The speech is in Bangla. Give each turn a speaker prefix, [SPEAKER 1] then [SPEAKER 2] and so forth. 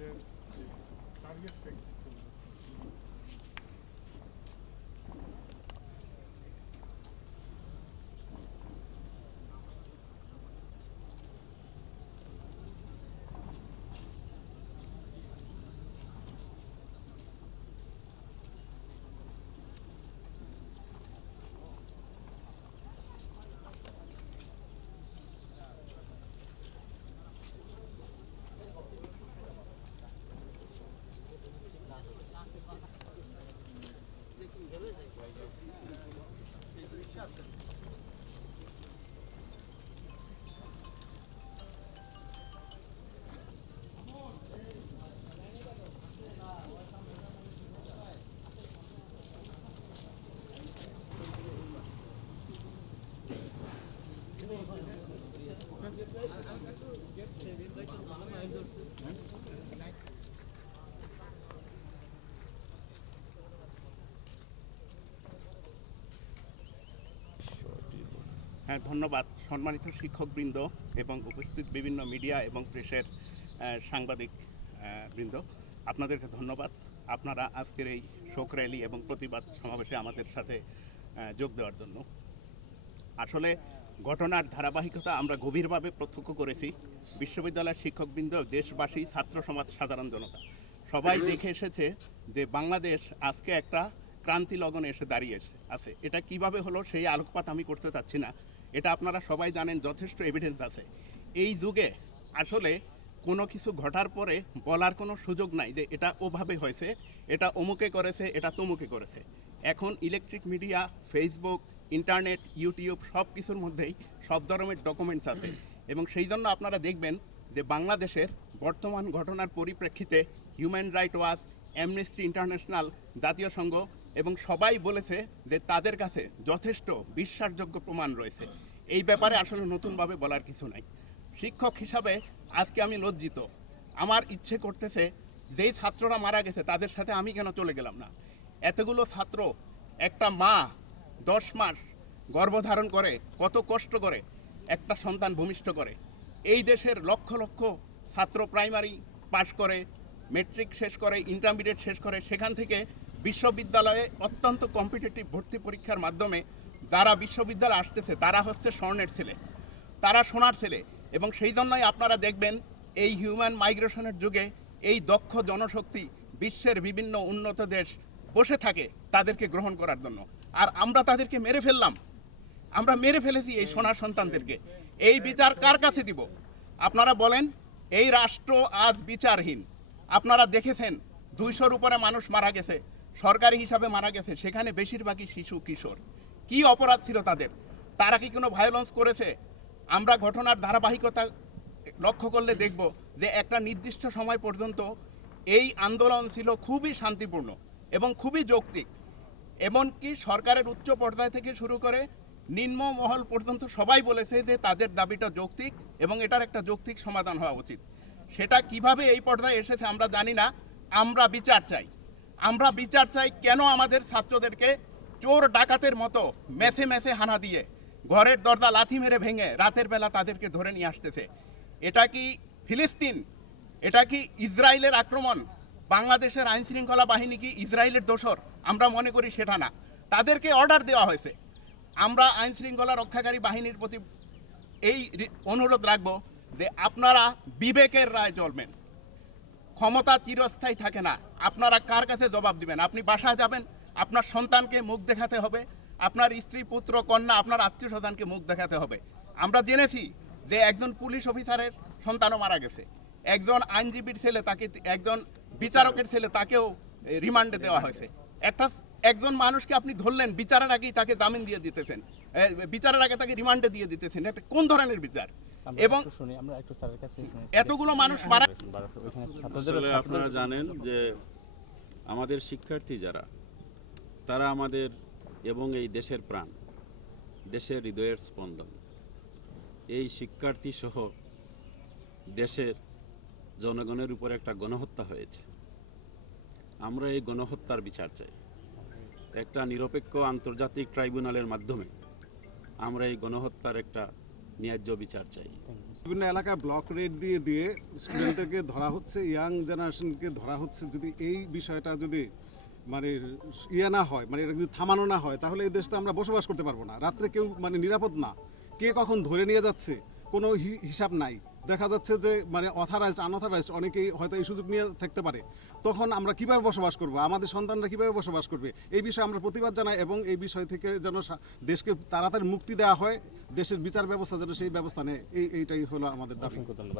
[SPEAKER 1] আমাদের
[SPEAKER 2] হ্যাঁ ধন্যবাদ। সম্মানিত শিক্ষকবৃন্দ এবং উপস্থিত বিভিন্ন মিডিয়া এবং প্রেসের সাংবাদিক বৃন্দ, আপনাদেরকে ধন্যবাদ। আপনারা আজকের এই শোক র্যালি এবং প্রতিবাদ সমাবেশে আমাদের সাথে যোগ দেওয়ার জন্য। আসলে ঘটনার ধারাবাহিকতা আমরা গভীরভাবে প্রত্যক্ষ করেছি। বিশ্ববিদ্যালয়ের শিক্ষকবৃন্দ, দেশবাসী, ছাত্র সমাজ, সাধারণ জনতা, সবাই দেখে এসেছে যে বাংলাদেশ আজকে একটা ক্রান্তি লগনে এসে দাঁড়িয়েছে আছে, এটা কীভাবে হলো সেই আলোকপাত আমি করতে চাচ্ছি না। এটা আপনারা সবাই জানেন, যথেষ্ট এভিডেন্স আছে। এই যুগে আসলে কোনো কিছু ঘটার পরে বলার কোনো সুযোগ নাই যে এটা ওভাবে হয়েছে, এটা অমুকে করেছে, এটা তমুকে করেছে। এখন electric media Facebook internet YouTube সব কিছুর মধ্যেই সব ধরনের ডকুমেন্টস আছে। এবং সেই জন্য আপনারা দেখবেন যে বাংলাদেশের বর্তমান ঘটনার পরিপ্রেক্ষিতে human right watch Amnesty International জাতীয় সংঘ এবং সবাই বলেছে যে তাদের কাছে যথেষ্ট বিশ্বাসযোগ্য প্রমাণ রয়েছে। এই ব্যাপারে আসলে নতুনভাবে বলার কিছু নাই। শিক্ষক হিসাবে আজকে আমি লজ্জিত। আমার ইচ্ছে করতেছে, যেই ছাত্ররা মারা গেছে, তাদের সাথে আমি কেন চলে গেলাম না? এতগুলো ছাত্র, একটা মা দশ মাস গর্ভধারণ করে, কত কষ্ট করে, একটা সন্তান ভূমিষ্ঠ করে। এই দেশের লক্ষ লক্ষ ছাত্র প্রাইমারি পাশ করে, মেট্রিক শেষ করে, ইন্টারমিডিয়েট শেষ করে, সেখান থেকে বিশ্ববিদ্যালয়ে অত্যন্ত কম্পিটিটিভ ভর্তি পরীক্ষার মাধ্যমে যারা বিশ্ববিদ্যালয়ে আসতেছে, তারা হচ্ছে স্বর্ণের ছেলে। তারা সোনার ছেলে এবং সেই জন্যই আপনারা দেখবেন এই হিউম্যান মাইগ্রেশনের যুগে এই দক্ষ জনশক্তি বিশ্বের বিভিন্ন উন্নত দেশ বসে থাকে তাদেরকে গ্রহণ করার জন্য। আর আমরা তাদেরকে মেরে ফেললাম। আমরা মেরে ফেলেছি এই সোনার সন্তানদেরকে। এই বিচার কার কাছে দিব? আপনারা বলেন, এই রাষ্ট্র আজ বিচারহীন। আপনারা দেখেছেন, দুইশোর উপরে মানুষ মারা গেছে, সরকারি হিসাবে মারা গেছে, সেখানে বেশিরভাগই শিশু, কিশোর। কি অপরাধ ছিল তাদের? তারা কি কোনো ভায়োলেন্স করেছে? আমরা ঘটনার ধারাবাহিকতা লক্ষ্য করলে দেখব যে একটা নির্দিষ্ট সময় পর্যন্ত এই আন্দোলন ছিল খুবই শান্তিপূর্ণ এবং খুবই যৌক্তিক। এমনকি সরকারের উচ্চ পর্যায় থেকে শুরু করে নিম্ন মহল পর্যন্ত সবাই বলেছে যে তাদের দাবিটা যৌক্তিক এবং এটার একটা যৌক্তিক সমাধান হওয়া উচিত। সেটা কীভাবে এই পর্যায়ে এসেছে আমরা জানি না। আমরা বিচার চাই। আমরা বিচার চাই কেন আমাদের ছাত্রদেরকে চোর ডাকাতের মতো মেসে মেসে হানা দিয়ে ঘরের দরজা লাথি মেরে ভেঙে রাতের বেলা তাদেরকে ধরে নিয়ে আসতেছে। এটা কি ফিলিস্তিন? এটা কি ইসরায়েলের আক্রমণ? বাংলাদেশের আইন শৃঙ্খলা বাহিনী কি ইসরায়েলের দোসর আমরা মনে করি সেটা না। তাদেরকে অর্ডার দেওয়া হয়েছে। আমরা আইন শৃঙ্খলা রক্ষাকারী বাহিনীর প্রতি এই অনুরোধ রাখব যে আপনারা বিবেকের রায় চলবেন। ক্ষমতা চিরস্থায়ী থাকে না। আপনারা কার কাছে জবাব দিবেন? আপনি বাসায় যাবেন? আপনার সন্তানকে মুখ দেখাতে হবে আপনার স্ত্রী পুত্র কন্যা আপনার আত্মীয় স্বজনকে মুখ দেখাতে হবে। আমরা জেনেছি যে একজন পুলিশ অফিসারের সন্তানও মারা গেছে। একজন আইনজীবীর ছেলে তাকে একজন বিচারকের ছেলে তাকেও রিমান্ডে দেওয়া হয়েছে। একটা একজন মানুষকে আপনি ধরলেন বিচারের আগেই তাকে জামিন দিয়ে দিতেছেন। বিচারের আগে তাকে রিমান্ডে দিয়ে দিতেছেন। এটা কোন ধরনের বিচার? এবং। এতগুলো মানুষ মারা
[SPEAKER 3] আপনারা জানেন যে আমাদের শিক্ষার্থী যারা তারা আমাদের এবং এই দেশের প্রাণ, দেশের হৃদয়ের স্পন্দন। এই শিক্ষার্থী সহ দেশের জনগণের উপর একটা গণহত্যা হয়েছে। আমরা এই গণহত্যার বিচার চাই। একটা নিরপেক্ষ আন্তর্জাতিক ট্রাইব্যুনালের মাধ্যমে আমরা এই গণহত্যার একটা ন্যায্য বিচার চাই।
[SPEAKER 4] বিভিন্ন এলাকায় ব্লক রেড দিয়ে দিয়ে স্টুডেন্টদেরকে ধরা হচ্ছে, ইয়াং জেনারেশনকে ধরা হচ্ছে। যদি এই বিষয়টা যদি মানে ইয়ে না হয় মানে এটা যদি থামানো না হয়, তাহলে এই দেশটা আমরা বসবাস করতে পারব না। রাত্রে কেউ মানে নিরাপদ না। কে কখন ধরে নিয়ে যাচ্ছে, কোনো হিসাব নাই। দেখা যাচ্ছে যে মানে অথরাইজড আনঅথরাইজড অনেকেই হয়তো এই সুযোগ নিয়ে থাকতে পারে। তখন আমরা কীভাবে বসবাস করব? আমাদের সন্তানরা কীভাবে বসবাস করবে? এই বিষয়ে আমরা প্রতিবাদ জানাই এবং এই বিষয় থেকে যেন দেশকে তাড়াতাড়ি মুক্তি দেওয়া হয়, দেশের বিচার ব্যবস্থা যেন সেই ব্যবস্থা নেয়। এই এইটাই হলো আমাদের দাবি।
[SPEAKER 5] ধন্যবাদ।